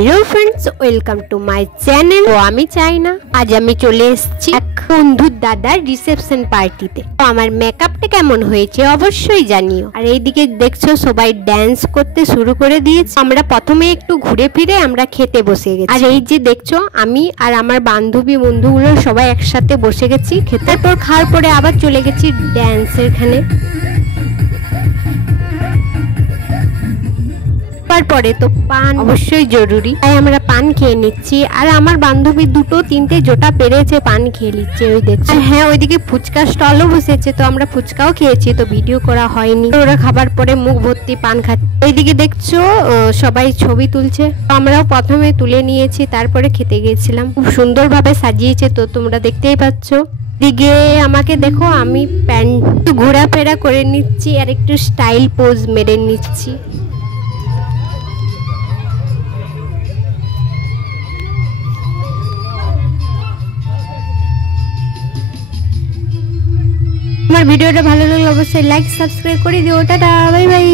Hello friends, welcome to my channel. तो আমি চাই না আজ আমি চলে এসেছি এক বন্ধুর দাদার রিসেপশন পার্টিতে। তো আমার মেকআপটা কেমন হয়েছে অবশ্যই জানিও। আর এইদিকে দেখছো সবাই ডান্স করতে শুরু করে দিয়েছে। আমরা প্রথমে একটু ঘুরে ফিরে আমরা খেতে বসে গেছি। আর এই যে দেখছো আমি আর আমার বান্ধবী বন্ধুগুলো সবাই একসাথে বসে গেছি খেতে। তারপর খাওয়ার পরে আবার চলে গেছি ডান্সের এখানে। তারপরে তো পান অবশ্যই জরুরি, তাই আমরা পান খেয়ে নিচ্ছি। আর আমার বান্ধবী দুটো তিনটে জোটা পেরেছে পান খেয়ে নিচ্ছে, ওই দেখছি। আর হ্যাঁ, ওইদিকে ফুচকা স্টলও বসেছে, তো আমরা ফুচকাও খেয়েছি, তো ভিডিও করা হয়নি। ওরা খাবার পরে মুখ ভর্তি পান খাচ্ছে। এইদিকে দেখছো সবাই ছবি তুলছে, আমরাও প্রথমে তুলে নিয়েছি, তারপরে খেতে গিয়েছিলাম। খুব সুন্দরভাবে সাজিয়েছে, তো তোমরা দেখতেই পাচ্ছ। দিকে আমাকে দেখো, আমি প্যান্ট ঘোরাফেরা করে নিচ্ছি আর একটু স্টাইল পোজ মেরে নিচ্ছি। আমার ভিডিওটা ভালো লাগলে অবশ্যই লাইক সাবস্ক্রাইব করে দিও। Tata, bye bye.